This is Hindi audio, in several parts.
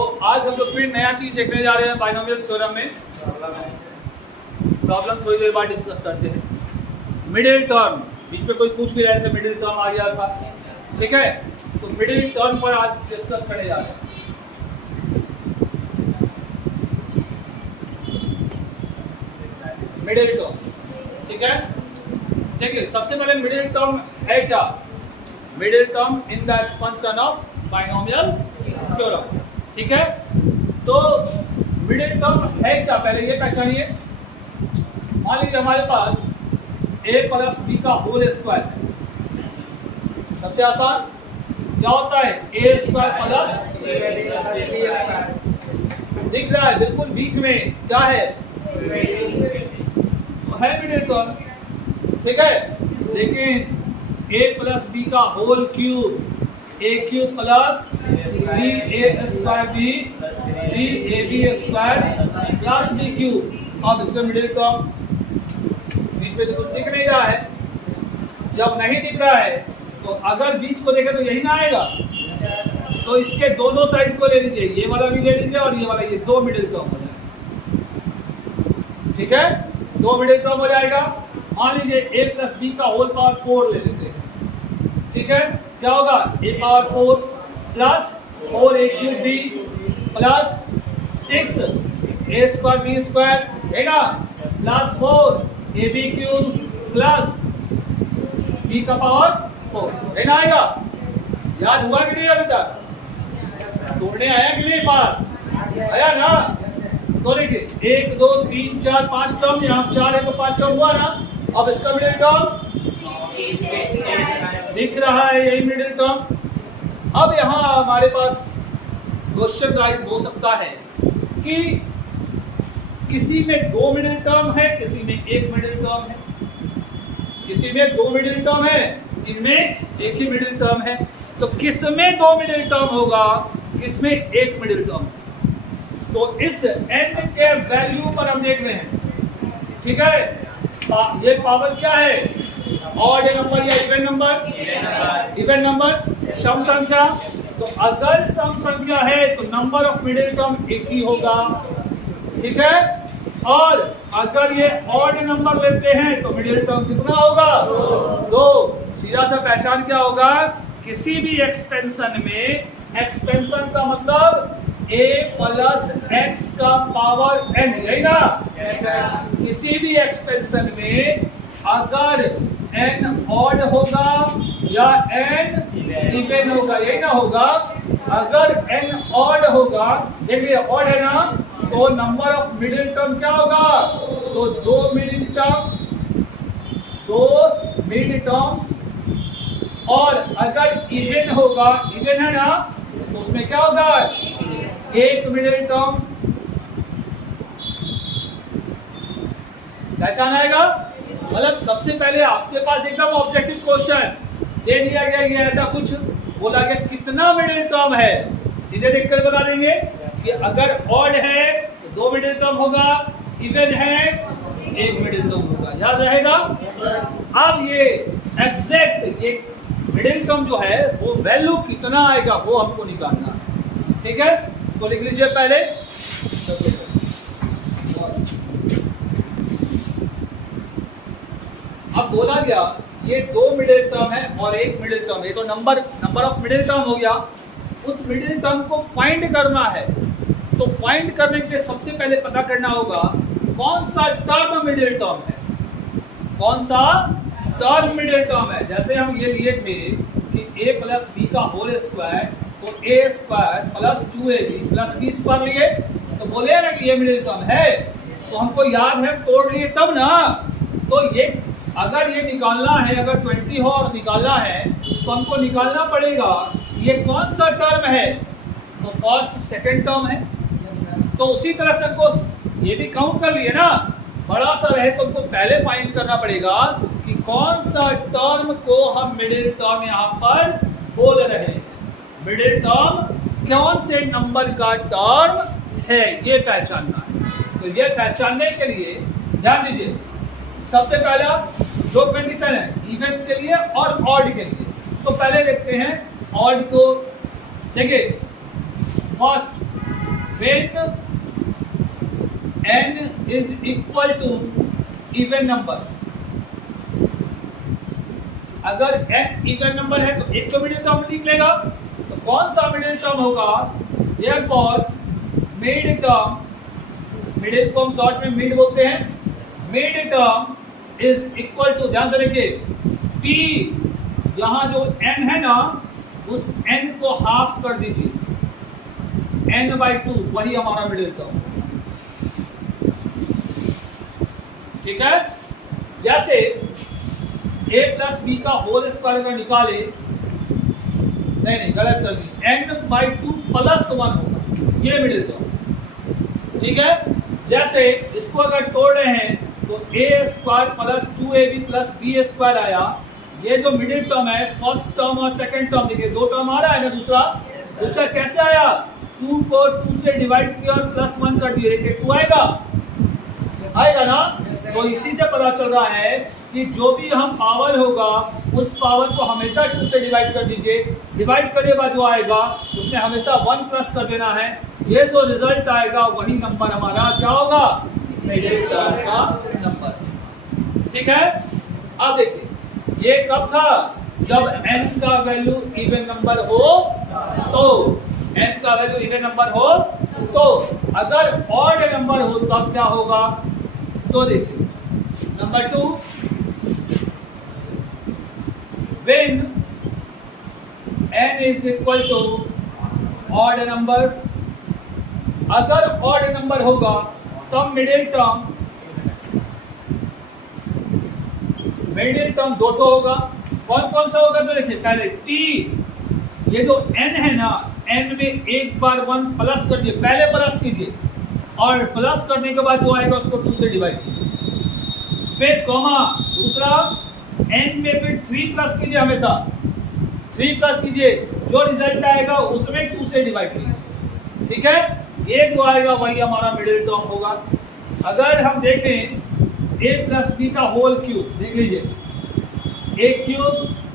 तो आज हम लोग फिर नया चीज देखने जा रहे हैं बाइनोमियल थ्योरम में। प्रॉब्लम थोड़ी देर बाद डिस्कस करते हैं। मिडिल टर्म, बीच में कोई पूछ भी रहे थे, मिडिल टर्म आ गया था, ठीक है। तो मिडिल टर्म पर आज डिस्कस करने जा रहे हैं। मिडिल टर्म, ठीक है। देखिए सबसे पहले मिडिल टर्म है क्या? Middle term in the expansion of binomial theorem, ठीक है। तो मिडिल टर्म है क्या, पहले ये पहचानिए। मान लीजिए हमारे पास a प्लस बी का होल स्क्वायर है। सबसे आसान क्या होता है? a स्क्वायर प्लस दिख रहा है बिल्कुल बीच में, क्या है? तो है मिडिल टर्म, ठीक है। लेकिन a प्लस बी का whole cube, a cube plus 3a square B 3ab square plus b cube. अब इसका मिडिल टर्म बीच में तो कुछ दिख नहीं रहा है। जब नहीं दिख रहा है तो अगर बीच को देखें तो यही ना आएगा। तो इसके दोनों साइड को ले लीजिए, ये वाला भी ले लीजिए और ये वाला, ये दो मिडिल टर्म हो जाएगा, ठीक है। दो मिडिल टर्म हो जाएगा। मान लीजिए a प्लस बी का होल पावर 4 ले लेते हैं, ठीक है। क्या होगा? a power 4 plus 4a cube b plus 6a square b square है ना, plus 4ab cube plus b का पावर 4 है ना, आएगा। याद हुआ कि नहीं अभी तक? तोड़ने आया कि नहीं? पास आया ना। तो देखिए 1 2 3 4 5 टर्म, यहाँ 4 है तो 5 टर्म हुआ ना। अब इसका मिडिल टर्म दिख रहा है, यही मिडिल टर्म। अब यहाँ हमारे पास क्वेश्चन राइज हो सकता है कि किसी में दो मिडिल टर्म है, किसी में एक मिडिल टर्म है। किसी में दो मिडिल टर्म है, इनमें एक ही मिडिल टर्म है। तो किस में दो मिडिल टर्म होगा, किस में एक मिडिल टर्म? तो इस n के वैल्यू पर हम देख रहे हैं, ठीक है। ये पावर क्या है? ऑड नंबर या इवन नंबर? इवन नंबर, सम संख्या। तो अगर सम संख्या है तो नंबर ऑफ मिडिल टर्म एक ही होगा, ठीक है। और अगर ये ऑड नंबर लेते हैं तो मिडिल टर्म कितना होगा? दो। सीधा सा पहचान क्या होगा? किसी भी एक्सपेंशन में, एक्सपेंशन का मतलब a प्लस x का पावर n, यही ना। किसी भी एक्सपेंशन में अगर n ऑड होगा या n इवन होगा, यही ना होगा। अगर n ऑड होगा, देखिए ऑड है ना, तो नंबर ऑफ मिडिल टर्म क्या होगा? तो दो मिडिल टर्म्स। और अगर इवन होगा, इवन है ना, तो उसमें क्या होगा? एक मिडिल टर्म। पहचान आएगा? मतलब सबसे पहले आपके पास एकदम ऑब्जेक्टिव क्वेश्चन दे दिया गया, ये ऐसा कुछ बोला गया कितना मिडिल टर्म है, सीधे देखकर बता देंगे कि अगर ऑड है तो दो मिडिल टर्म होगा, इवन है एक मिडिल टर्म होगा। याद रहेगा? अब ये एग्जैक्ट ये मिडिल टर्म जो है वो वैल्यू कितना आएगा वो हमको निकालना है, ठीक है। इसको लिख लीजिए पहले। अब बोला गया ये दो मिडिल टर्म है और एक मिडिल टर्म है, तो नंबर ऑफ मिडिल टर्म हो गया। उस मिडिल टर्म को फाइंड करना है। तो फाइंड करने के लिए सबसे पहले पता करना होगा कौन सा टर्म मिडिल टर्म है, कौन सा टर्म मिडिल टर्म है। जैसे हम ये लिए थे कि a प्लस बी का होल स्क्वायर, तो a square plus 2ab plus b square लिए, तो बोले ना कि ये मिडिल टर्म है। तो हमको याद है, तोड़ लिए तब ना। तो ये अगर ये निकालना है, अगर 20 हो और निकालना है तो हमको निकालना पड़ेगा ये कौन सा टर्म है। तो फर्स्ट सेकंड टर्म है। तो उसी तरह से हमको ये भी काउंट कर लिए ना, बड़ा सा रहे तो हमको पहले फाइंड करना पड़ेगा कि कौन सा टर्म को हम मिडिल टर्म यहाँ पर बोल रहे हैं। मिडिल टर्म कौन से नंबर का टर्म है, ये पहचानना है। तो ये पहचानने के लिए ध्यान दीजिए, सबसे पहला दो कंडीशन है, इवन के लिए और ऑड के लिए। तो पहले देखते हैं ऑड को। देखिए first when n is equal to even number, अगर n इवन नंबर है तो एक जो मिडिल टर्म निकलेगा, तो कौन सा मिडिल टर्म होगा? therefore मिड टर्म, मिडिल को हम शॉर्ट में मिड बोलते हैं, mid term is equal to, ध्यान से देखिए, t, यहां जो n है ना, उस n को हाफ कर दीजिए, n/2, वही हमारा मिडिल टर्म। ठीक है, जैसे a प्लस बी का होल स्क्वायर अगर निकाले, नहीं गलत कर दी, n/2 + 1 होगा, ये मिडिल टर्म। ठीक है, जैसे इसको अगर तोड़ रहे हैं तो a² + 2ab + b² आया, ये जो मिडिल टर्म है, फर्स्ट टर्म और सेकंड टर्म, देखिए दो टर्म आ रहा है ना, दूसरा कैसे आया? 2 को 2 से डिवाइड किया और +1 कर दिए, देखिए 2 आएगा ना। तो इसी से पता चल रहा है कि जो भी हम पावर होगा, उस पावर को हमेशा 2 से डिवाइड कर दीजिए, डिवाइड करने के बाद जो आएगा उसमें हमेशा 1 प्लस कर देना है, ये जो रिजल्ट आएगा वही नंबर हमारा क्या होगा? मिडिल टर्म का नंबर। ठीक है, अब देखिए ये कब था? जब n का वैल्यू इवन नंबर हो, तो n का वैल्यू इवन नंबर हो, तो अगर ऑड नंबर हो तब क्या होगा? तो देखिए number 2, when n is equal to odd number, अगर ऑड नंबर होगा तब मिडिल टर्म दो तो होगा। कौन सा होगा? तो देखिए पहले t, ये जो n है ना, n में एक बार 1 प्लस कर दिए, पहले प्लस कीजिए और प्लस करने के बाद जो आएगा उसको 2 से डिवाइड कीजिए, फिर कॉमा, दूसरा n में फिर 3 प्लस कीजिए, हमेशा 3 प्लस कीजिए, जो रिजल्ट आएगा उसमें 2 से डिवाइड कीजिए। ठीक है, ये जो आएगा वही हमारा मिडिल टर्म होगा। अगर हम देखें a + b का होल क्यूब, देख लीजिए, a³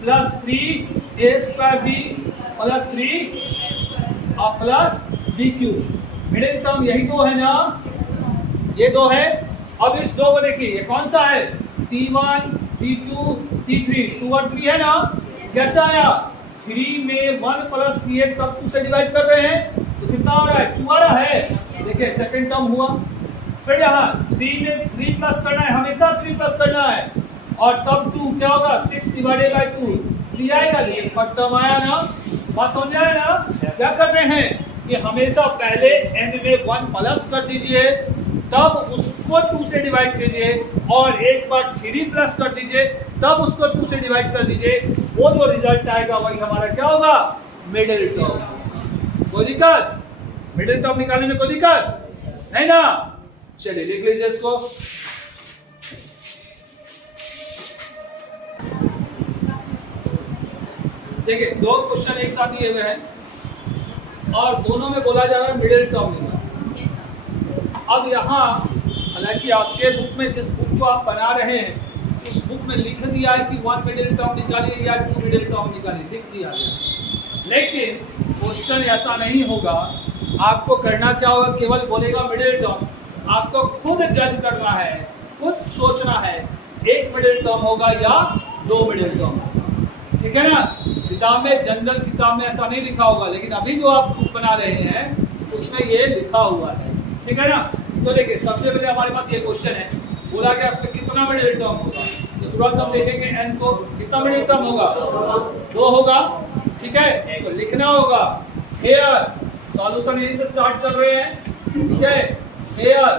+ 3a²b + 3 और +b³, मिडिल टर्म यही दो है ना, ये दो है। अब इस दो को देखिए, ये कौन सा है? t1 t2 t3, 2 और 3 है ना, कैसा आया? 3 में 1 प्लस किए तब 2 से डिवाइड कर रहे हैं, तो कितना आ रहा है? 2 आ रहा है, देखिए सेकंड टर्म हुआ। फिर यहाँ 3 में 3 प्लस करना है, हमेशा 3 प्लस करना है, और तब 2 क्या होगा? 6 / 2, 3 आएगा, लेकिन फर्स्ट टर्म आया ना। बात समझ आया ना? क्या कर रहे हैं कि हमेशा पहले n में 1 प्लस कर दीजिए, तब उसको 2 से डिवाइड कीजिए, और एक बार 3 प्लस कर दीजिए, तब उसको 2 से डिवाइड कर दीजिए, वो जो रिजल्ट आएगा वही हमारा क्या होगा? Middle term. कोई दिक्कत? मिडिल टर्म निकालने में कोई दिक्कत नहीं ना? चलिए लिख लीजिए इसको। देखिए दो क्वेश्चन एक साथ दिए हुए हैं और दोनों में बोला जा रहा है मिडिल टर्म निकालना। अब यहाँ हालांकि आपके बुक में, जिस बुक को आप बना रहे हैं, उस बुक में लिख दिया है कि 1 मिडिल टर्म निकालिए या 2 मिडिल टर्म निकालिए, लिख दिया है। लेकिन क्वेश्चन ऐसा नहीं होगा। आपको करना क्या होगा? केवल बोलेगा मिडिल टर्म, आपको खुद जज करना है, खुद सोचना है, एक मिडिल टर्म होगा या 2 मिडिल टर्म। ठीक है ना? किताब में, जनरल किताब में ऐसा नहीं लिखा होगा, लेकिन अभी जो आप बुक बना रहे हैं उसमें ये लिखा हुआ है। ठीक है ना? तो देखिए सबसे पहले हमारे पास ये क्वेश्चन है, बोला गया उसमें कितना मिडिल टर्म होगा, तो तुरंत हम देखेंगे n को, कितना मिडिल टर्म होगा? 2 होगा। ठीक है, तो लिखना होगा हेयर, सॉल्यूशन यहीं से स्टार्ट कर रहे हैं। ठीक है, हेयर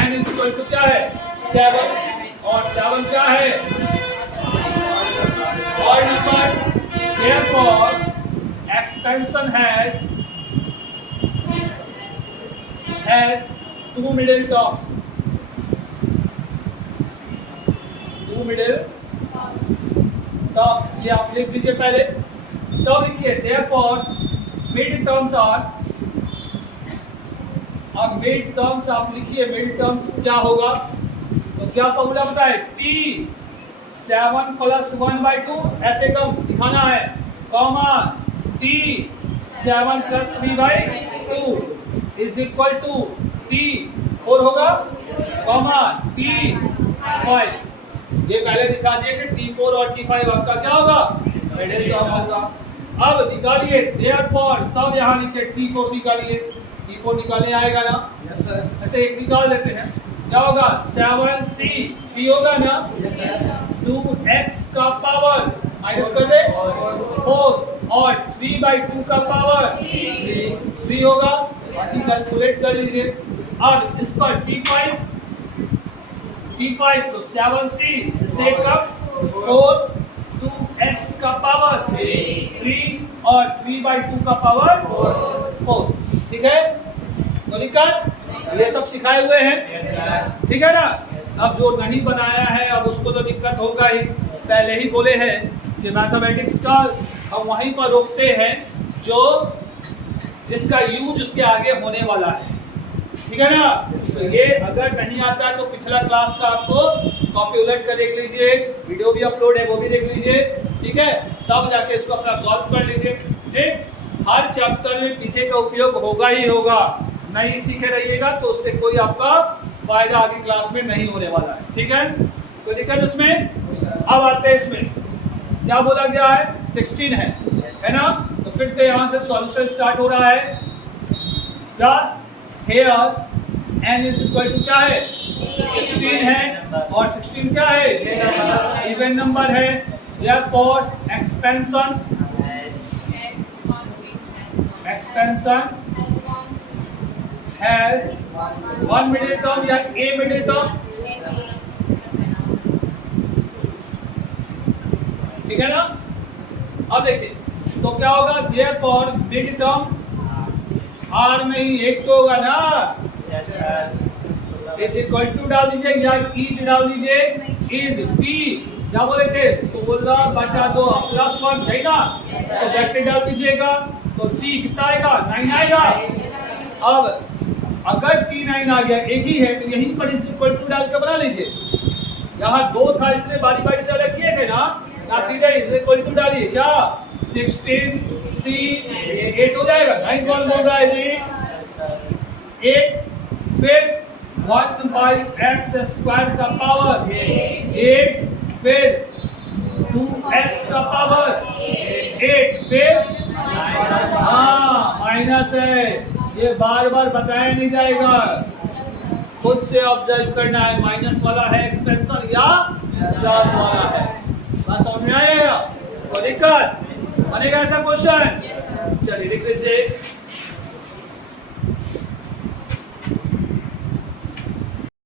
n इक्वल टू क्या है? 7, और 7 क्या है? Odd number. therefore expansion has 2 middle terms, 2 middle terms, ये आप लिख लीजिए पहले, तब लिखिए therefore mid terms are, अब मिड टर्म्स आप लिखिए, मिड टर्म्स क्या होगा? तो क्या फॉर्मूला बताए? t 7 + 1/2, ऐसे कम दिखाना है, comma t 7 + 3/2, 2 is equal to T 4 होगा कॉमा टी 5। ये पहले दिखा दिए कि T4 और T5 आपका क्या होगा, मिडिल टर्म होगा। अब निकालिए देयरफॉर, तब यहाँ लिखे T4 निकालिए, T4 निकालने आएगा ना, यस सर। ऐसे एक निकाल देते हैं, क्या होगा 7C 3 होगा ना, यस सर। 2x का पावर माइनस कर दे 4 और 3/2 का पावर 3 होगा, बाकी कैलकुलेट कर लीजिए। अब इस पर T5 तो 7C से कम 4 2x का पावर 3 और 3/2 का पावर 4। ठीक है, तो दिक्कत ये सब सिखाए हुए हैं, ठीक है ना। अब जो नहीं बनाया है अब उसको तो दिक्कत होगा ही, पहले ही बोले हैं कि मैथमेटिक्स का हम वहीं पर रोकते हैं जो जिसका यूज उसके आगे होने वाला है, ठीक है ना। तो ये अगर नहीं आता है तो पिछला क्लास का आपको कॉपी उलट कर देख लीजिए, वीडियो भी अपलोड है वो भी देख लीजिए, ठीक है, तब जाके इसको अपना सॉल्व कर लीजिए। ठीक, हर चैप्टर में पीछे का उपयोग होगा ही होगा, नहीं सीखे रहिएगा तो उससे कोई आपका फायदा आगे क्लास में नहीं होने वाला है, ठीक है। कोई दिक्कत इसमें? अब आते हैं इसमें क्या बोला गया है, 16 है ना। तो फिर से यहाँ से सॉल्यूशन स्टार्ट हो रहा है, क्या here n is equal to क्या है 16 है, और 16 क्या है इवन नंबर है, therefore expansion has 1 middle term या a मिडिल टर्म, ठीक है ना। अब देखिए तो क्या होगा, देयरफॉर मिड टर्म r में ही एक तो होगा ना, yes sir. Is equal to डाल दीजिए या इज डाल दीजिए, इज t क्या बोले थे 16 बटा 2 प्लस 1 है ना, तो ब्रैकेट डाल दीजिएगा तो t कितना आएगा 9 आएगा। अब अगर t 9 आ गया, एक ही है तो यहीं पर इज इक्वल टू डाल के बना लीजिए, यहाँ 2 था इसलिए बारी बारी से अलग किए थे ना, सीधे इज इक्वल टू डालिए, क्या 16C 8 हो जाएगा, 9 कौन बोल रहा है जी 8, फिर 1/x स्क्वायर का पावर 8, फिर 2x का पावर 8, फिर हाँ माइनस है, ये बार बार बताया नहीं जाएगा, खुद से ऑब्जर्व करना है, माइनस वाला है एक्सपेंशन या प्लस वाला है, बात समझ में आएगा। कोई दिक्कत बनेगा ऐसा क्वेश्चन, चलिए लिख लीजिए।